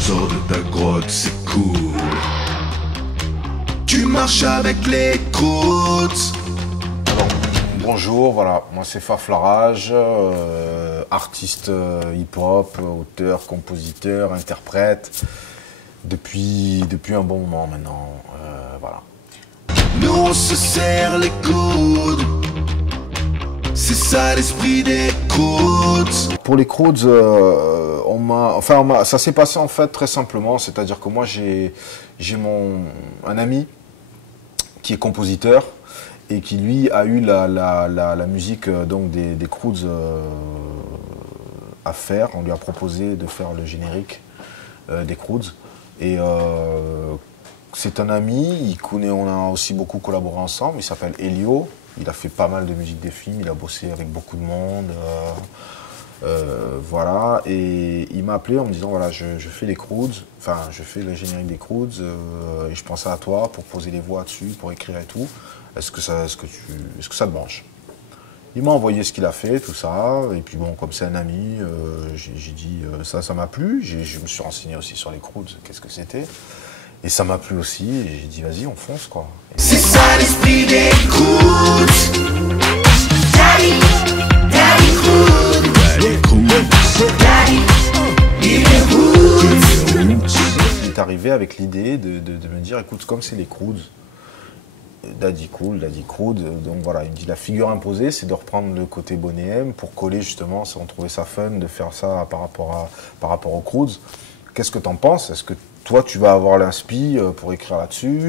Sors de ta grotte, c'est cool. Tu marches avec les croûtes. Alors, bonjour, voilà, moi c'est Faflarage, artiste hip-hop, auteur, compositeur, interprète, depuis un bon moment maintenant, voilà. Nous on se serre les coudes. C'est ça l'esprit des croûtes. Pour les crowds, ça s'est passé en fait très simplement, c'est-à-dire que moi j'ai un ami qui est compositeur et qui lui a eu la musique donc des crowds à faire. On lui a proposé de faire le générique des crowds et c'est un ami, on a aussi beaucoup collaboré ensemble, il s'appelle Elio. Il a fait pas mal de musique des films, il a bossé avec beaucoup de monde, voilà. Et il m'a appelé en me disant voilà, je fais les crowds, enfin je fais le générique des crowds, et je pensais à toi pour poser les voix dessus, pour écrire et tout. Est-ce que ça te branche? Il m'a envoyé ce qu'il a fait, tout ça, et puis bon, comme c'est un ami, j'ai dit ça m'a plu. Je me suis renseigné aussi sur les crowds, qu'est-ce que c'était. Et ça m'a plu aussi, et j'ai dit vas-y, on fonce quoi. C'est ça l'esprit des croûtes. Daddy, Daddy Croûte. Daddy Croûte. Daddy, il est roots. Il est arrivé avec l'idée de me dire écoute, comme c'est les croods, Daddy Cool, Daddy Croûte, donc voilà, il me dit la figure imposée, c'est de reprendre le côté Boney M pour coller justement, on trouvait ça fun de faire ça par rapport aux croods. Qu'est-ce que t'en penses? Est-ce que toi, tu vas avoir l'inspi pour écrire là-dessus?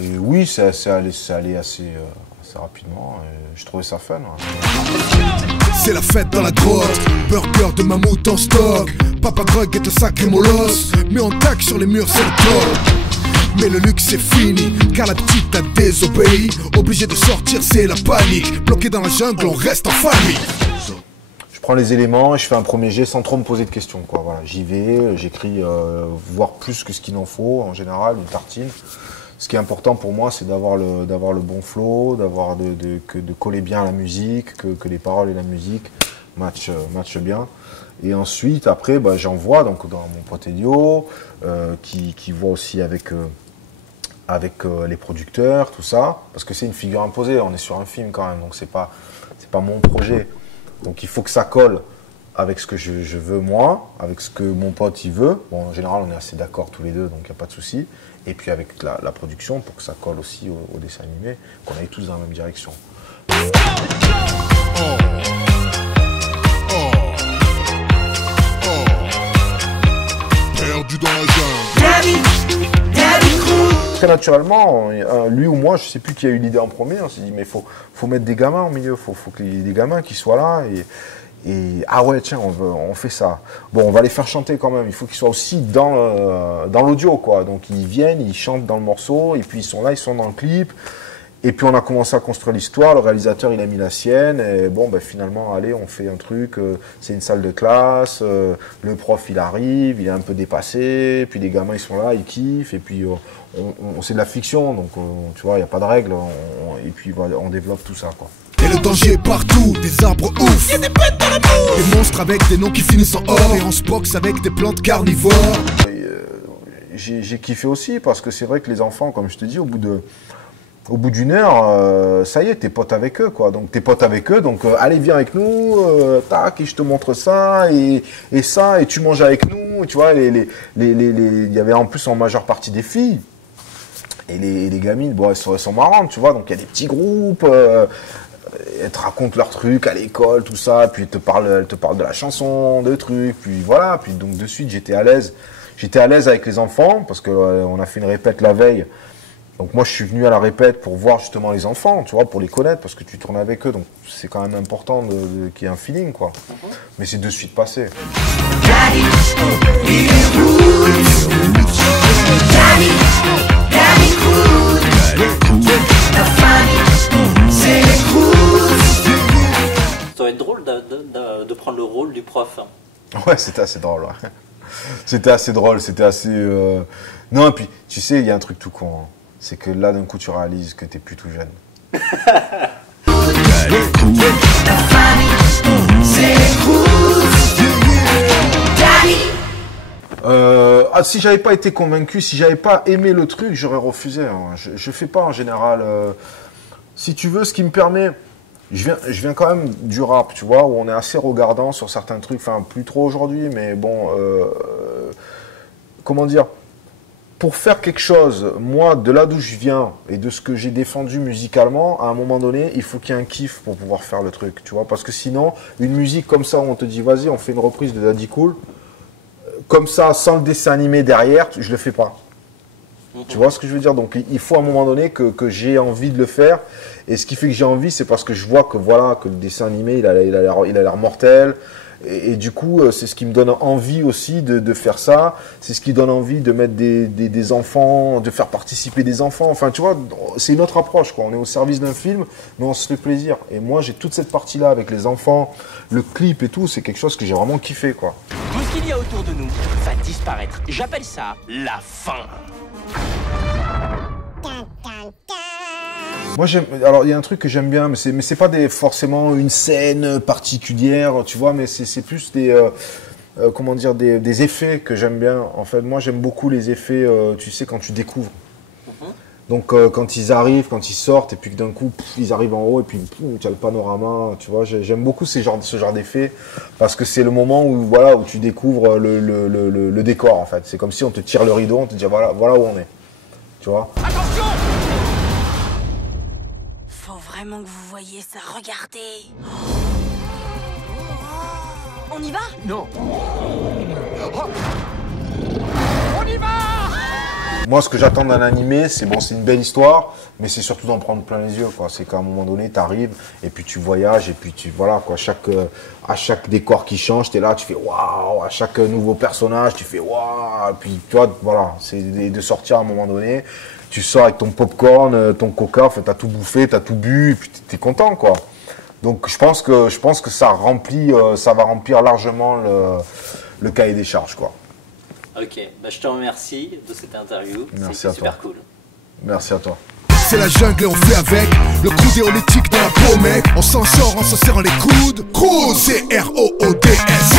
Et oui, c'est allé assez rapidement. Et je trouvais ça fun. Ouais. C'est la fête dans la grotte, burger de mammouth en stock. Papa Grug est un sacré molosse, mais on tac sur les murs, c'est le top. Mais le luxe c'est fini, car la petite a désobéi. Obligé de sortir, c'est la panique. Bloqué dans la jungle, on reste en famille. Je prends les éléments et je fais un premier jet sans trop me poser de questions, quoi. Voilà, j'y vais, j'écris voire plus que ce qu'il en faut en général, une tartine. Ce qui est important pour moi, c'est d'avoir le bon flow, de coller bien à la musique, que les paroles et la musique matchent bien. Et ensuite, après, j'envoie donc dans mon pote Elio, qui voit aussi avec les producteurs, tout ça, parce que c'est une figure imposée. On est sur un film quand même, donc c'est pas mon projet. Donc il faut que ça colle avec ce que je veux moi, avec ce que mon pote il veut. Bon, en général, on est assez d'accord tous les deux, donc il n'y a pas de souci. Et puis avec la production, pour que ça colle aussi au dessin animé, qu'on aille tous dans la même direction. Perdu dans la jungle. Très naturellement, lui ou moi, je ne sais plus qui a eu l'idée en premier, on s'est dit mais faut mettre des gamins au milieu, faut qu'il y ait des gamins qui soient là et ah ouais tiens on fait ça. Bon, on va les faire chanter quand même, il faut qu'ils soient aussi dans l'audio quoi, donc ils viennent, ils chantent dans le morceau et puis ils sont là, ils sont dans le clip. Et puis on a commencé à construire l'histoire, le réalisateur il a mis la sienne, et bon finalement allez on fait un truc, c'est une salle de classe, le prof il arrive, il est un peu dépassé, puis les gamins ils sont là, ils kiffent, et puis c'est de la fiction, donc tu vois, il n'y a pas de règles, et puis on développe tout ça quoi. Et le danger est partout, des arbres ouf, y'a des bêtes dans la bouffe. Des monstres avec des noms qui finissent en or, et on se boxe avec des plantes carnivores. J'ai kiffé aussi, parce que c'est vrai que les enfants, comme je te dis, au bout d'une heure, ça y est, t'es pote avec eux, quoi. Donc t'es pote avec eux, donc allez, viens avec nous, tac, et je te montre ça, et ça, et tu manges avec nous, tu vois. Il y avait en plus en majeure partie des filles, et les gamines, bon, elles sont marrantes, tu vois. Donc il y a des petits groupes, elles te racontent leurs trucs à l'école, tout ça, puis elles te parlent de la chanson, de trucs, puis voilà, puis donc de suite j'étais à l'aise. J'étais à l'aise avec les enfants, parce que on a fait une répète la veille. Donc moi je suis venu à la répète pour voir justement les enfants, tu vois, pour les connaître, parce que tu tournes avec eux, donc c'est quand même important qu'il y ait un feeling, quoi. Mais c'est de suite passé. Daddy, Daddy Croûte. La famille, c'est les croûtes. Ça va être drôle de prendre le rôle du prof. Ouais, c'était assez drôle, ouais. C'était assez drôle, c'était assez... Non, et puis, tu sais, il y a un truc tout con, hein. C'est que là, d'un coup, tu réalises que t'es plus tout jeune. si j'avais pas été convaincu, si j'avais pas aimé le truc, j'aurais refusé. Hein. Je fais pas en général. Si tu veux, ce qui me permet, je viens quand même du rap, tu vois, où on est assez regardant sur certains trucs. Enfin, plus trop aujourd'hui, mais bon, comment dire. Pour faire quelque chose, moi, de là d'où je viens et de ce que j'ai défendu musicalement, à un moment donné, il faut qu'il y ait un kiff pour pouvoir faire le truc, tu vois. Parce que sinon, une musique comme ça, où on te dit, vas-y, on fait une reprise de Daddy Cool, comme ça, sans le dessin animé derrière, je le fais pas. Tu vois ce que je veux dire? Donc, il faut à un moment donné que j'ai envie de le faire. Et ce qui fait que j'ai envie, c'est parce que je vois que, voilà, que le dessin animé, il a l'air mortel. Et du coup, c'est ce qui me donne envie aussi de faire ça. C'est ce qui donne envie de mettre des enfants, de faire participer des enfants. Enfin, tu vois, c'est une autre approche, quoi. On est au service d'un film, mais on se fait plaisir. Et moi, j'ai toute cette partie-là avec les enfants, le clip et tout. C'est quelque chose que j'ai vraiment kiffé, quoi. Tout ce qu'il y a autour de nous va disparaître. J'appelle ça la fin. Moi, alors il y a un truc que j'aime bien, mais c'est pas forcément une scène particulière, tu vois, mais c'est plus comment dire, des effets que j'aime bien. En fait, moi, j'aime beaucoup les effets, tu sais, quand tu découvres. Donc, quand ils arrivent, quand ils sortent, et puis que d'un coup, ils arrivent en haut, et puis tu as le panorama, tu vois. J'aime beaucoup ce genre d'effets, parce que c'est le moment où, voilà, où tu découvres le décor, en fait. C'est comme si on te tire le rideau, on te dit, voilà où on est, tu vois. Attention! Faut vraiment que vous voyez ça, regardez. On y va? Non. On y va! Moi, ce que j'attends d'un animé, c'est une belle histoire, mais c'est surtout d'en prendre plein les yeux, quoi. C'est qu'à un moment donné, tu arrives, et puis tu voyages, et puis voilà, quoi. À chaque décor qui change, tu es là, tu fais waouh. À chaque nouveau personnage, tu fais waouh. Et puis, tu vois, voilà, c'est de sortir à un moment donné. Tu sors avec ton popcorn, ton coca, en fait, t'as tout bouffé, t'as tout bu, et puis t'es content, quoi. Donc je pense que ça va remplir largement le cahier des charges, quoi. Ok, bah je te remercie de cette interview. Merci à toi. C'était super cool. Merci à toi. C'est la jungle et on fait avec. Le coude et on éthique dans la peau, mec. On s'en sort en se serrant les coudes. Coude, C-R-O-O-D-S.